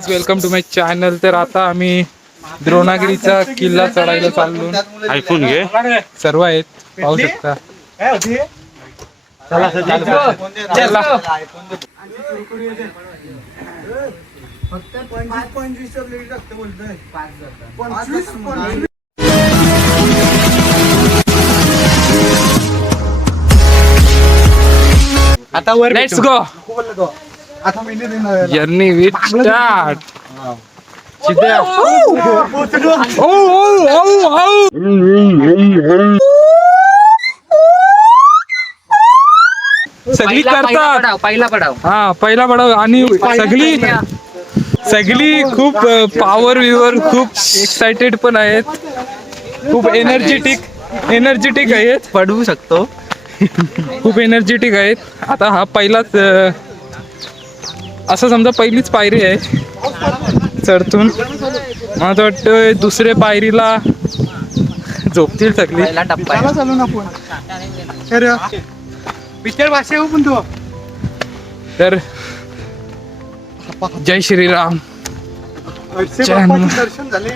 Guys welcome to my channel. तर आता आम्ही द्रोणागिरीचा किल्ला चढायला चाललो. ऐकून घे. सर्व आहेत, पाहू शकता. चला. आता वर लेट्स गो. आता मी जर्नी विथ स्टार्ट. सगळी करतात पहिला पडाव. हा पहिला पडाव. आणि सगळी खूप पॉवर विवर खूप एक्साइटेड पण आहेत, खूप एनर्जेटिक आहेत. पडवू शकतो. खूप एनर्जेटिक आहेत. आता हा पहिलाच असं समजा पहिलीच पायरी आहे चढतून. मला तर वाटतं दुसऱ्या पायरीला झोपतील सगळी. पहिला टप्पा आहे. चालू ना आपण पिक्चर भाषा येऊ पण तो. तर जय श्रीराम. दर्शन झाले.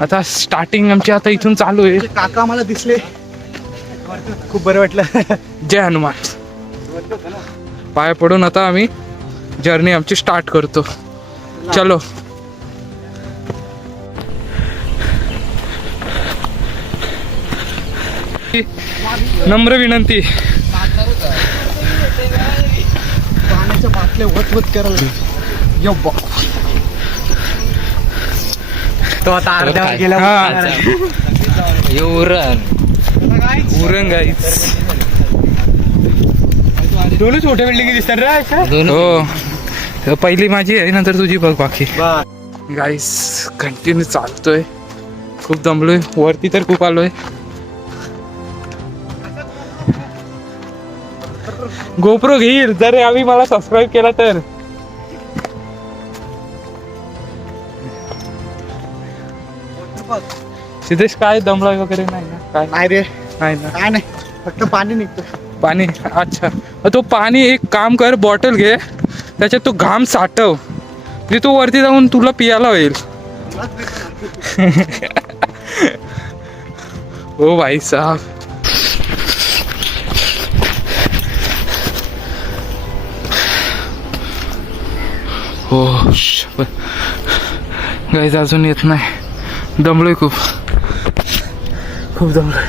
आता स्टार्टिंग आमची आता इथून चालू आहे. काका मला दिसले, खूप बरं वाटलं. जय हनुमान. पाय पडून आता आम्ही जर्नी आमची स्टार्ट करतो. चलो. नम्र विनंती. पाण्याच्या बाटल्या वत करायला. तो आता अर्ध्यावर गेला. उरण गाईच. दोन्ही छोट्या बिल्डिंग दिसतात रे. हो, पहिली माझी आहे, नंतर तुझी बघ बाकी. गाईस कंटिन्यू चालतोय. खूप दमलोय. वरती तर खूप आलोय. गोप्रो घेईल जर आम्ही मला सबस्क्राईब केला तर. सिद्धेश काय दमलोय वगैरे नाही ना? काय नाही रे, नाही ना? काय नाही, फक्त पाणी निघतं. पाणी. अच्छा, तो पाणी एक काम कर, बॉटल घे, त्याच्यात तो घाम साठव, म्हणजे तो वरती जाऊन तुला पियाला होईल. ओ भाई साहब. हो गाईज अजून येत नाही. दमलोय खूप दमलोय.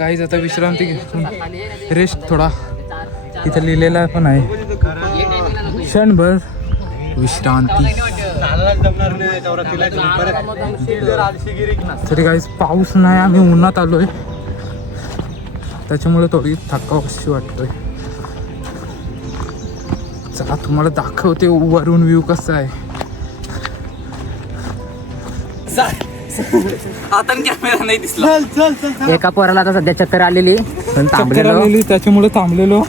गाईज आता विश्रांती घेऊन रेस्ट थोडा. इथं लिहिलेला पण आहे, क्षणभर विश्रांती. तरी गाईज पाऊस नाही, आम्ही उन्हात आलोय, त्याच्यामुळे थोडी थकावशी वाटतोय. चला तुम्हाला दाखवते वरून व्ह्यू कसा आहे. आता कॅमेरा नाही दिसला. एका पोराला आता सध्या चक्कर आलेली, त्याच्यामुळे थांबलेलो.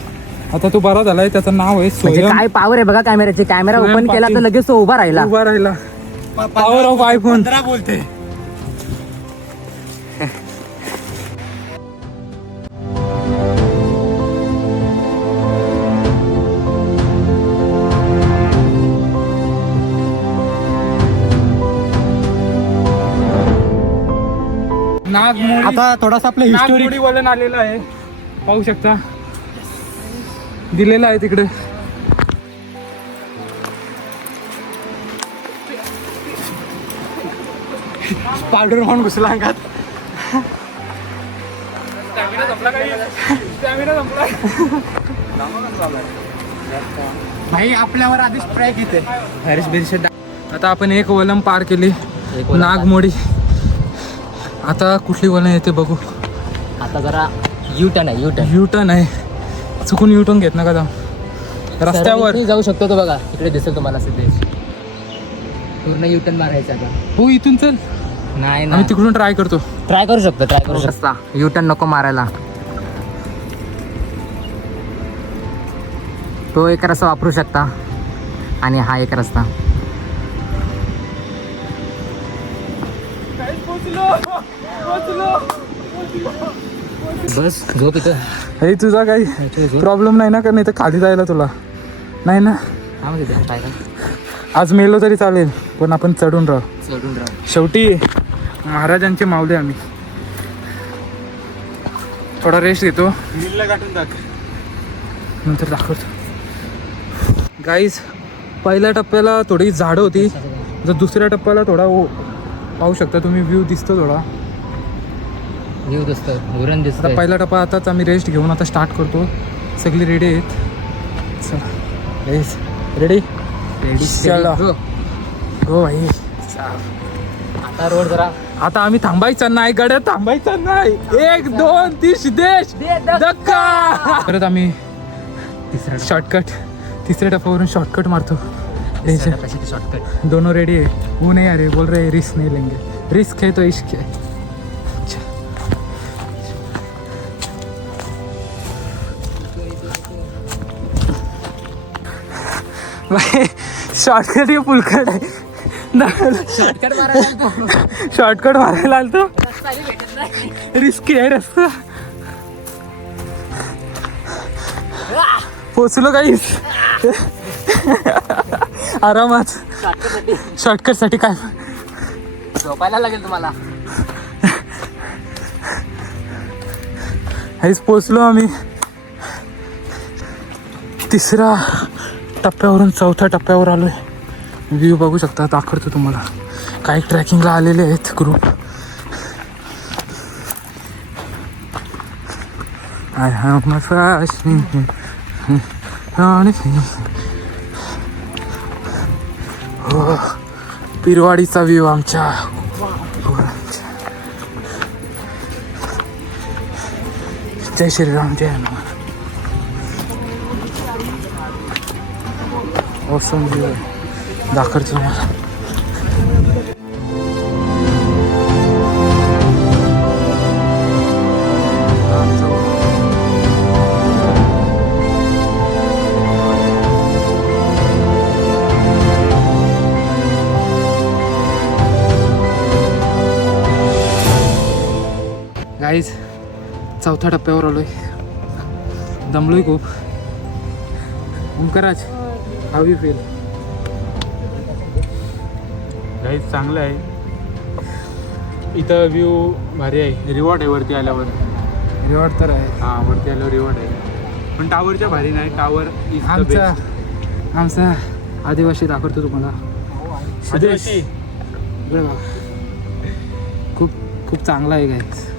आता तो बरा झालाय. त्याचं नाव आहे म्हणजे काय पावर आहे बघा कॅमेराची. कॅमेरा ओपन केला तर लगेच तो उभा राहिला. पॉवर ऑफ आयफोन बोलते. नागमोडी. आता थोडासा आपलं हिस्टोरी. नागमोडी वलन आलेलं आहे, पाहू शकता, दिलेलं आहे तिकडे. पावडर म्हणून घुसला अंगात. भाई आपल्यावर आधी स्ट्राईक येते. हरीश बिरशेट. आता आपण एक वलम पार केली, नागमोडी. आता कुठली वलन येते बघू. आता जरा युटर्न आहे. युटर्न आहे. चुकून युटर्न घेत नका जाऊ. रस्त्यावर जाऊ शकतो तो बघा, इकडे दिसेल तुम्हाला सिद्धेश. पूर्ण युटर्न मारायचा का? हो, इथून चल. नाही ना, आम्ही तिकडून ट्राय करतो. ट्राय करू शकतो. युटर्न नको मारायला. तो एक रस्ता वापरू शकता आणि हा एक रस्ता. बस झोप इथं. हे तुझा काही प्रॉब्लेम नाही ना, का नाही तर खाली जायला तुला नाही ना. हा म्हणजे काय का आज मेलो तरी चालेल, पण आपण चढून राहू. चढून राहा. शेवटी महाराजांचे मावले आम्ही. थोडा रेस्ट घेतो, रीलला गाठून टाक. नंतर दाखवतो. गाईज, पहिल्या टप्प्याला थोडी झाडं होती, जर दुसऱ्या टप्प्याला थोडा पाहू शकता तुम्ही, व्ह्यू दिसतो थोडा. व्ह्यू दिसतं, धोरण दिसतं. आता पहिला टप्पा आताच आम्ही रेस्ट घेऊन आता स्टार्ट करतो. सगळी रेडी आहेत. चला रेडी रेडी चला. हो. हो भाई. आता रोड जरा आता आम्ही थांबायचं नाही, गड्या थांबायचं नाही. 1 2 3 सिद्धेश धक्का. परत आम्ही तिसरा शॉर्टकट, तिसऱ्या टप्प्यावरून शॉर्टकट मारतो. Tension shortcut. दोनों रेडी है. वो नहीं आ रहे, बोल रहे रिस्क नहीं लेंगे. रिस्क है तो इश्क है. भाई शॉर्टकट ये पुलकट है. शॉर्टकट मारायला शॉर्टकट मारायला आलतो. रिस्की आहे रस्ता. पोचलो काही आरामात. शॉर्टकट साठी काय झोपायला लागेल तुम्हाला. हेच पोचलो आम्ही. तिसऱ्या टप्प्यावरून चौथ्या टप्प्यावर आलोय. व्ह्यू बघू शकता, दाखवतो तुम्हाला. काही ट्रॅकिंगला आलेले आहेत group. I have my fashion. हो, पिरवाडीचा व्ह्यू आमच्या. जय श्रीराम, जय हनुमान. ऑसम व्ह्यू आहे, दाखवतो तुम्हाला. गाईज, चौथ्या टप्प्यावर आलोय. दमलोय खूप. ओंकाराज, हाऊ यू फील? गाईज चांगलं आहे. इथं व्ह्यू भारी आहे. रिवॉर्ड आहे वरती आल्यावर. रिवॉर्ड तर आहे. हां, वरती आल्यावर रिवॉर्ड आहे, पण टावरच्या भारी नाही. Tower is the best. आमचा आदिवासी दाखवतो तुम्हाला. आदिवासी इकडे बघा. खूप खूप चांगला आहे गाईज.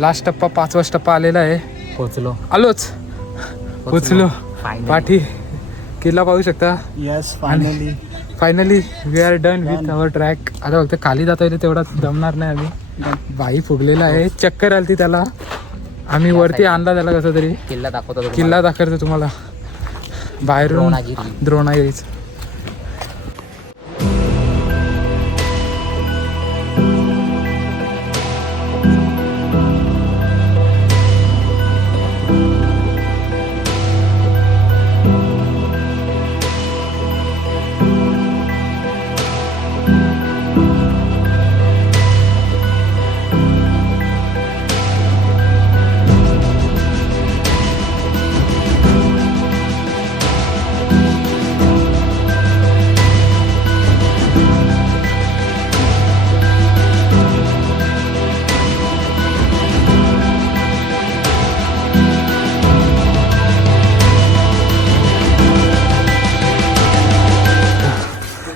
लास्ट टप्पा, 5वा टप्पा आलेला आहे. पोचलो. आलोच, पोचलो. पाठी किल्ला पाहू शकता. Yes, finally we are done with our track. आता फक्त खाली जाता येईल तेवढा जमणार नाही. आम्ही बाई फुगलेला आहे, चक्कर आलती त्याला. आम्ही वरती आणला त्याला कसं तरी. किल्ला दाखवतो. किल्ला दाखवतो तुम्हाला बाहेरून. द्रोणागिरीच.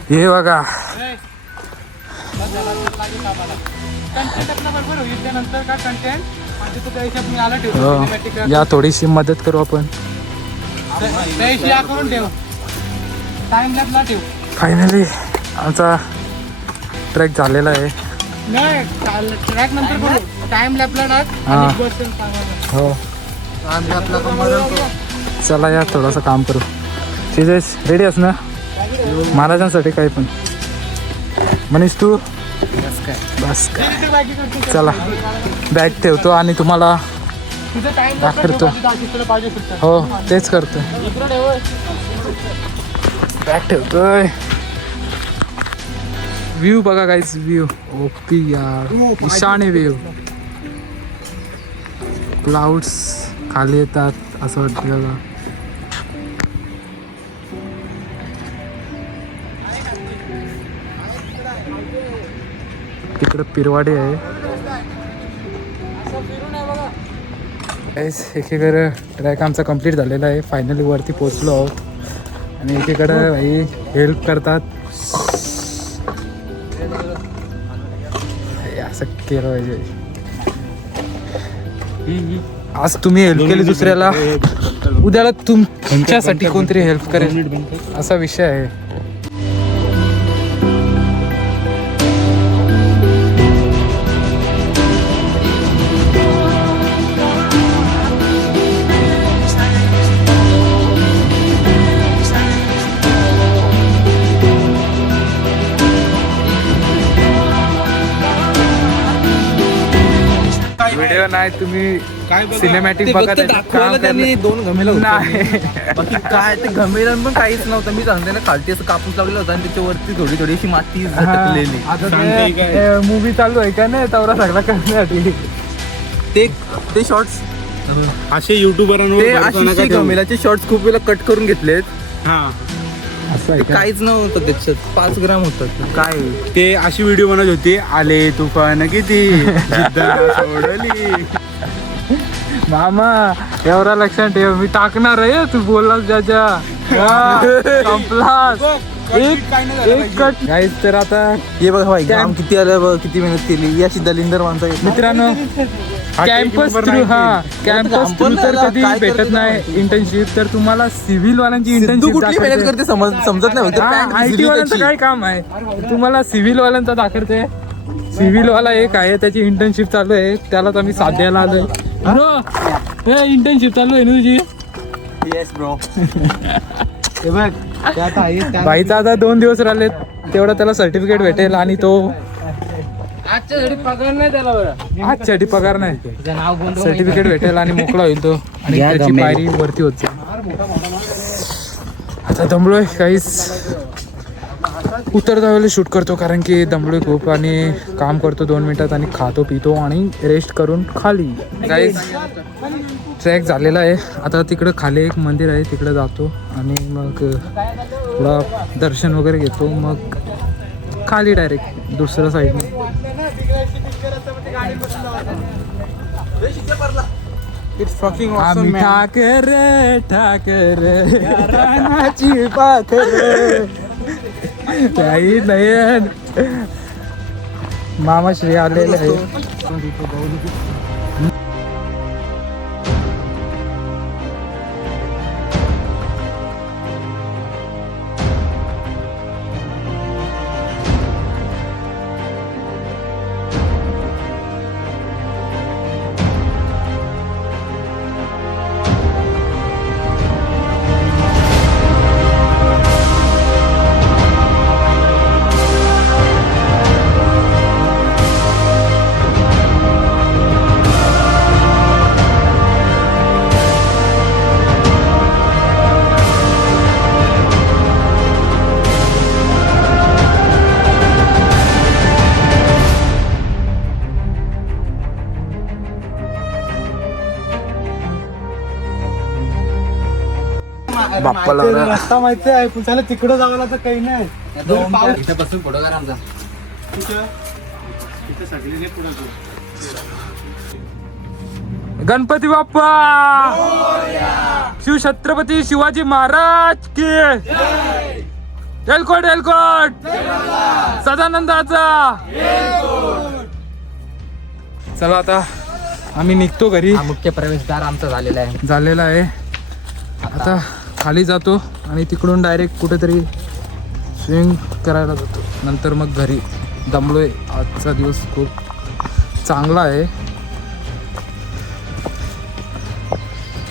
हे बघा, या थोडीशी मदत करू आपण. फायनली आमचा ट्रॅक झालेला आहे. ट्रॅक नंतर करू. टाइम लॅपला टाक. हां हो, चला या थोडंसं काम करू. सिद्धेश रेडी आहेस ना महाराजांसाठी? काही पण मनीष तू बस काय. चला बॅग ठेवतो आणि तुम्हाला दाखवतो. हो तेच करतोय. बॅग ठेवतोय. व्ह्यू बघा गाईस, व्ह्यू ओपी यार, ईशान्य व्ह्यू. क्लाउड्स खाली येतात असं वाटतं बघा. तिकडं पिरवाडी आहे. एकीकडे ट्रॅक आमचा कंप्लीट झालेला आहे. फायनली वरती पोचलो आहोत. आणि एकीकडे भाई हेल्प करतात. असं केलं पाहिजे. आज तुम्ही हेल्प केली दुसऱ्याला, उद्याला तुमच्यासाठी कोणतरी हेल्प करेल असा विषय आहे. व्हिडिओ नाही तुम्ही सिनेमॅटिक बघा. त्यांनी 2 घमेला नाही बाकी काय ते घमेलांना पण काहीच नव्हतं. मी सांगते ना, खालती असं कापूस लागलेला होता आणि त्याच्यावरती थोडी थोडीशी माती झटकलेली. आता मूवी चालू आहे का नाही तवरा सगळा करण्यासाठी. ते शॉर्ट्स असे युट्यूबरांवर ते घमेलाचे शॉर्ट्स खूप वेळा कट करून घेतलेत. हा असं आहे ते का? काहीच नव्हतं त्याच्यात, 5 ग्राम होतं. काय ते अशी व्हिडिओ बनवत होते. आले तुफान किती जिद्द सोडली. मामा एवढा लक्षात ठेव, मी टाकणार आहे. तू बोललास ज्याच्या संपलास. एक कट गाईस. तर आता हे बघा भाई, काम किती आलं बघ, किती मेहनत केली. अशी दलिंदर माणसं आहेत. मित्रांनो, कॅम्पस थ्रू कॅम्पस थ्रू तर कधी भेटत नाही इंटर्नशिप. तर तुम्हाला सिव्हिल वाल्यांची सिद्धू इंटर्नशिप कुठली मेहनत करते समजत नाही. IT वाल्यांचं काय काम आहे. तुम्हाला सिव्हिल वाल्यांचा दाखवते. सिव्हिल वाला एक आहे, त्याची इंटर्नशिप चालू आहे. त्यालाच आम्ही साथ द्यायला आलोय. ब्रो इंटर्नशिप चालू आहे ना तुझी. Yes bro. भाईचा आता 2 दिवस राहिलेत, तेवढा त्याला सर्टिफिकेट भेटेल. आणि तो आजच्यासाठी पगार नाही, सर्टिफिकेट भेटेल आणि मोकळा होईल तो. आणि त्याची पायरी वरती होत जाईल. आता दमलोय काहीच. उतरता वेळेला शूट करतो कारण की दमलोय खूप. आणि काम करतो 2 मिनिटात आणि खातो पितो आणि रेस्ट करून खाली. काहीच ट्रॅक झालेला आहे. आता तिकडं खाली एक मंदिर आहे, तिकडे जातो आणि मग थोडा दर्शन वगैरे घेतो. मग खाली डायरेक्ट दुसऱ्या साईडने. आम्ही ठाकर रानाची पाखर. काही नयन मामाश्री आलेले आहे. बाप्पाला रस्ता माहिती आहे पण त्याला तिकडं जावं तर काही नाही. इथे बसून फोटो करा आमचा. गणपती बाप्पा, शिवछत्रपती शिवाजी महाराज की एलकोट एलकोट, सदानंदाचा. चला आता आम्ही निघतो घरी. हा मुख्य प्रवेशद्वार आमचा झालेला आहे. आता खाली जातो आणि तिकडून डायरेक्ट कुठेतरी स्विमिंग करायला जातो. नंतर मग घरी. दमलोय. आजचा दिवस खूप चांगला आहे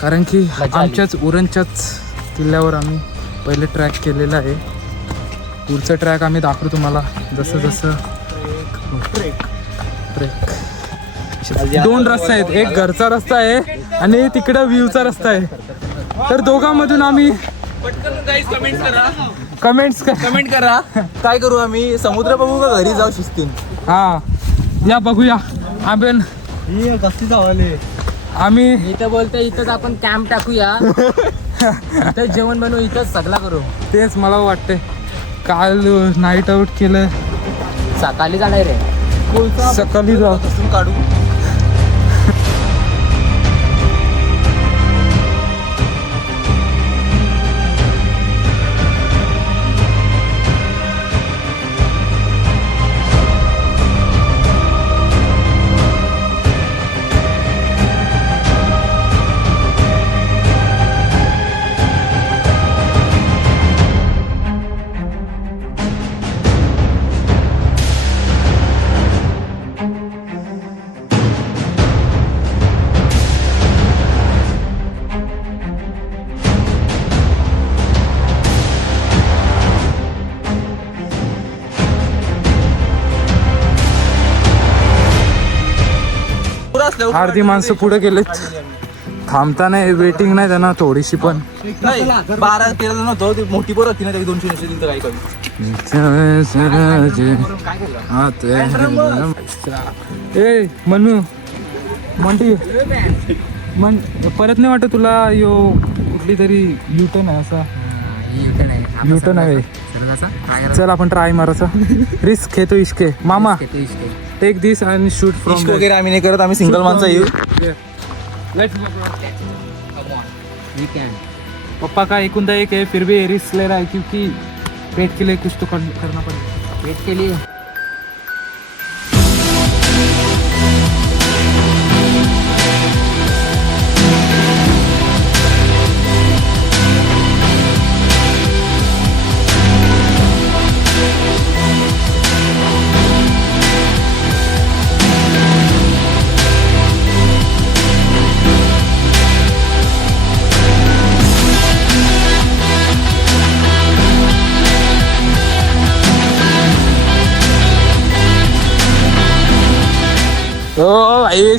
कारण की आमच्याच उरणच्याच किल्ल्यावर आम्ही पहिले ट्रॅक केलेला आहे. पुढचं ट्रॅक आम्ही दाखवू तुम्हाला जसं जसं. ट्रेक 2 रस्ते आहेत. एक घरचा रस्ता आहे आणि तिकडं व्ह्यूचा रस्ता आहे. तर दोघांमधून आम्ही कमेंट्स कमेंट करा काय करू आम्ही, समुद्र बघू का घरी जाऊ शिस्तीन. हा या बघूया. आपण कसली जावाले आम्ही इथं बोलतोय इथंच आपण कॅम्प टाकूया. इथं जेवण बनवू, इथंच सगळा करू. तेच मला वाटतंय. काल नाईट आऊट केलं, सकाळी जाणार रे. सकाळी जाऊ. काढू. अर्धी माणसं पुढे गेलेत. थांबता नाही, वेटिंग नाही त्यांना थोडीशी पण. नाही 12-13 जण होतो. ती मोठी पोरं होती ना, त्याची 200 त्यांचं काय कमी. ए मनू म्हणते परत नाही वाटत तुला यो कुठली तरी युटर्न आहे असा. युटर्न आहे. चल आपण ट्राय मारायचा. रिस्क घेतो इश्के मामा. Take this and shoot from इश्क वगैरे आम्ही नाही करत, आम्ही सिंगल माणसं येऊ. पप्पा का एकूण एक है, फिर भी रिस्क ले रहा है क्योंकि पेट के लिए कुछ तो करना पड़ेगा. पेट के लिए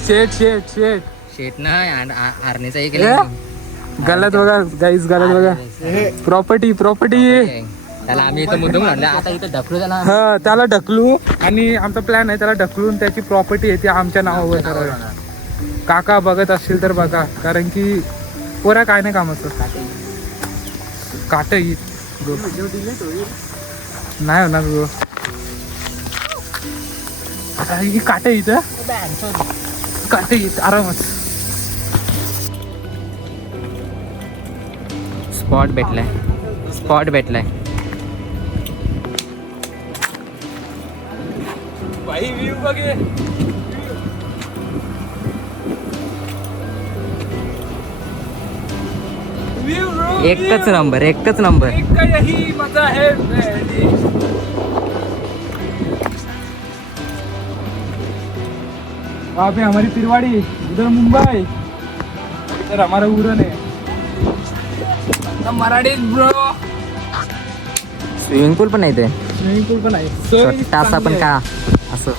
शेट शेट ना आर्नीचा एक गलत बघा गाईज, गलत बघा. प्रॉपर्टी त्याला आम्ही इथं मुद्दाम म्हणलं, आता इथं ढकलू त्याला. हा त्याला ढकलू आणि आमचा प्लॅन आहे त्याला ढकलून त्याची प्रॉपर्टी आहे ती आमच्या नावावर करावी. काका बघत असतील तर बघा, कारण की पोरा काय नाही कामाचं. काट नाही होणार गो. आता ही काट इथं काट येत आरामात. स्पॉट भेटलाय. भाई व्ह्यू बघे. एकच नंबर यही मजा है. वहाँ पे हमारी तिरवाड़ी, उधर मुंबई, इधर हमारा उड़न है. मराठी ब्रो. स्विमिंग पूल पण आहे ते. स्विमिंग पूल पण आहे. छोटासा पण का असं.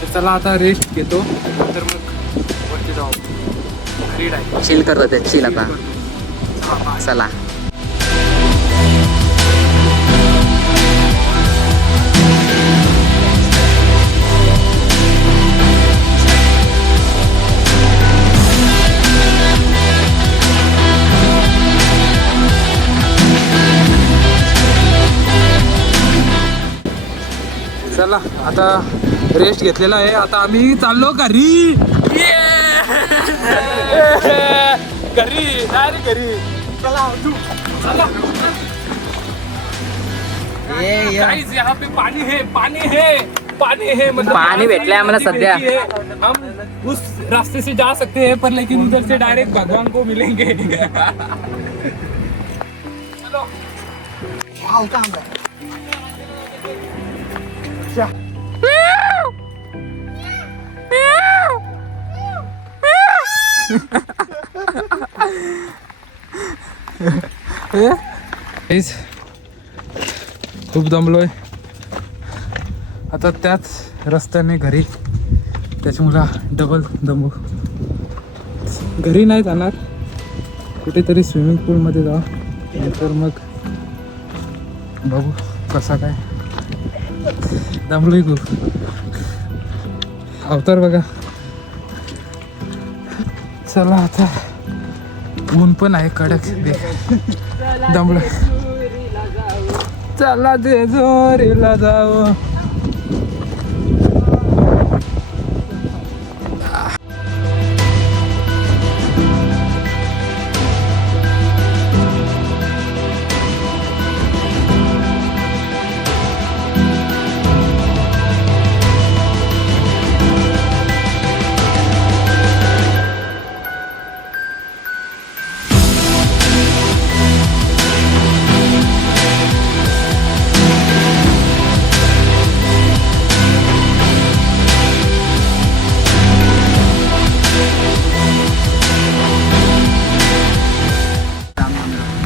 तर चला आता रेस्ट घेतो, नंतर मग वरती जाऊ. घरी डायरेक्ट चिल करत होते. चिल आता चला. चला आता रेस्ट घेतलेला आहे. आता आम्ही चाललो घरी. घरी गाइस, यहाँ पे पानी है मतलब पाणी भेटलंय आम्हाला सध्या. हम उस रास्ते से जा सकते हैं पर लेकिन उधर से डायरेक्ट भगवान को मिलेंगे. चलो खूप दमलोय आता त्याच रस्त्याने घरी, त्याच्यामुळे डबल दमू. घरी नाही जाणार, कुठेतरी स्विमिंग पूलमध्ये जाऊ, नंतर मग बघू कसा काय. दमलोय खूप. अवतार बघा. चला आता ऊन पण आहे कडक. दमलो. चला दे जोरीला जाऊ.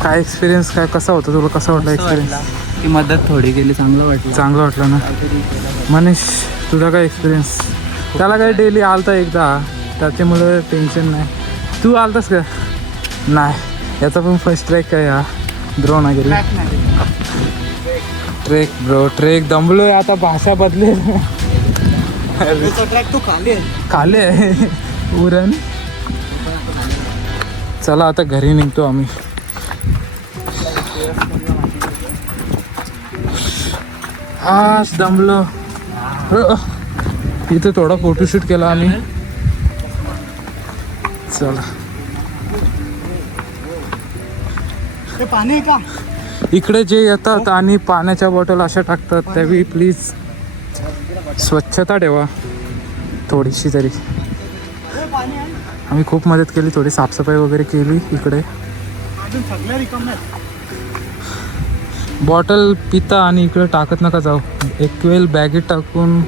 काय एक्सपिरियन्स काय कसा होता तुला, कसा वाटला एक्सपिरियन्स? ती मदत थोडी केली, चांगलं वाटलं. चांगलं वाटलं ना. मनीष तुझा काय एक्सपिरियन्स? त्याला काय डेली आलता एकदा, त्याच्यामुळे टेन्शन नाही. तू आलतास का? नाही. याचा पण फर्स्ट ट्रेक काय हा द्रोणागिरी ट्रेक. ब्रो ट्रेक दमलोय आता, भाषा बदलेल. ट्रॅक तो खाली आहे उरण. चला आता घरी निघतो आम्ही. आज दमलो. इथे थोडा फोटोशूट केला आम्ही. चला. पाणी का इकडे जे येतात आणि पाण्याच्या बॉटल अशा टाकतात, त्यावेळी प्लीज स्वच्छता ठेवा थोडीशी तरी. आम्ही खूप मदत केली, थोडी साफसफाई वगैरे केली इकडे. बॉटल पिता आणि इकडे टाकत नका जाऊ. एक वेळ बॅगेत टाकून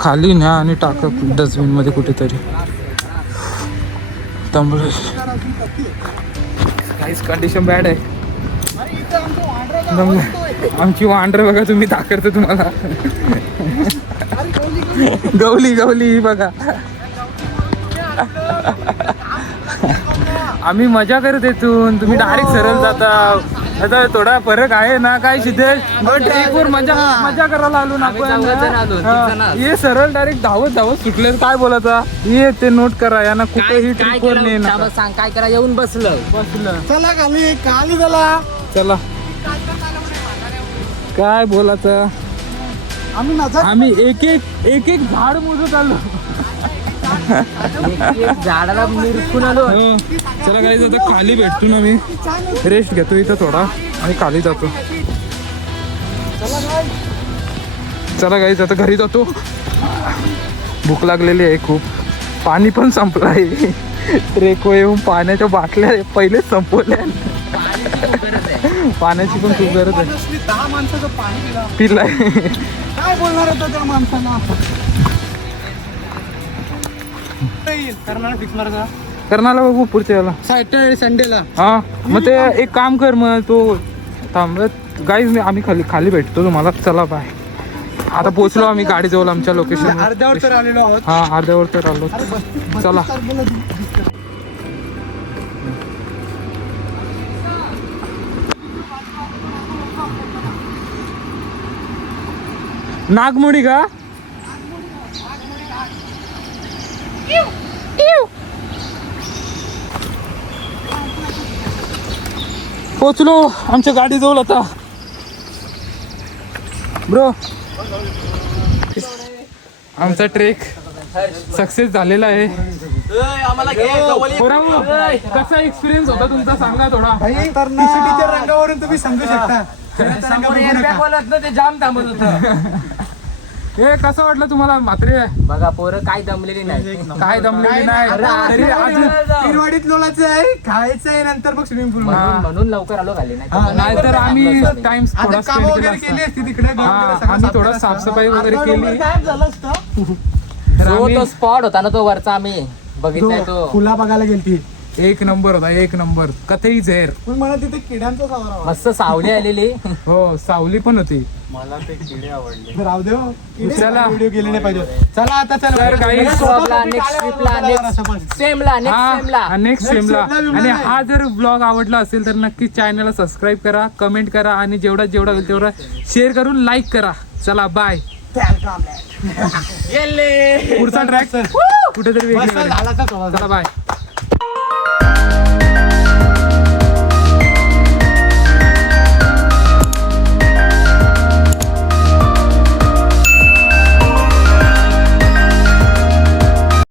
खाली न्या आणि टाका डस्टबिनमध्ये कुठेतरी. त्यामुळे काहीच कंडिशन बॅड आहे. आमची वांडर बघा तुम्ही, दाखवतो तुम्हाला. गवली गवली बघा. आम्ही मजा करत येतून, तुम्ही डायरेक्ट सरळ जाता. आता थोडा फरक आहे ना. काय सिद्धेश, ट्रेकवर मजा करायला आलो ना आपण. ये सरळ डायरेक्ट धावत धावत सुटले. काय बोलायचा, ये ते नोट करा यांना, कुठेही ट्रिपवर नाही ना. सांग काय करा. येऊन बसलं. चला खाली खाली चला. चला काय बोलायचं. आम्ही एक एक झाड मोजत आलो. झाडाला निरखून आलो. चला काही आता खाली भेटतो ना. मी रेस्ट घेतो इथं थोडा आणि खाली जातो. चला काही आता घरी जातो. भूक लागलेली आहे खूप. पाणी पण संपलं आहे. ट्रेकवर येऊन पाण्याच्या बाटल्या पहिलेच संपवल्या. पाण्याची पण खूप गरज आहे. 10 माणसाचं पाणी पिलाय. काय बोलणार होता त्या माणसांना? कर्नाला बघू पुढच्या याला सॅटर्डे संडेला. हा मग ते एक काम कर मग, तो थांबत गाईज आम्ही खाली भेटतो तुम्हाला. चला बाय. आता पोहोचलो आम्ही गाडीजवळ आमच्या लोकेशन. अर्ध्यावर तर आलेलो आहोत. हा अर्ध्यावर तर आलो. चला नागमोडी का? पोचलो आमच्या गाडीजवळ आता. ब्रो आमचा ट्रेक सक्सेस झालेला आहे. कसा एक्सपिरियन्स होता तुमचा, सांगा थोडा. रंगावरून तुम्ही सांगू शकता. ते जाम थांबत होतं. हे कसं वाटलं तुम्हाला म्हात्रे? बघा पोरं काय दमलेली नाही. काय दमलेली नाही तरी अजून हिरवाडीत लोलाचं आहे, खायचं आहे, नंतर मग स्विमिंग पूल. म्हणून लवकर आलो खाली. नाही तर आम्ही टाइम थोडा स्पेंड केला असता. तिकडे आम्ही थोडा साफसफाई वगैरे केली. तो स्पॉट होता ना तो वरचा, आम्ही बघितलाय तो. फुला बघायला गेलती. एक नंबर होता, एक नंबर. कथई झेर. पण मला तिथे किड्यांचा सावरा मस्त सावली आलेली. हो सावली पण होती. मला ते किडे आवडले. राव देव चला. व्हिडिओ गेले नाही पाहिजे. चला आता चला. तर काही नेक्स्ट ट्रिपला नेक्स्ट सेमला नेक्स्ट सेमला. आणि हा जर ब्लॉग आवडला असेल तर नक्की चॅनलला सबस्क्राईब करा, कमेंट करा आणि जेवढा होईल तेवढा शेअर करून लाईक करा. चला बाय. पुढचा ट्रॅक कुठेतरी वेगळा. झाला तर चला बाय.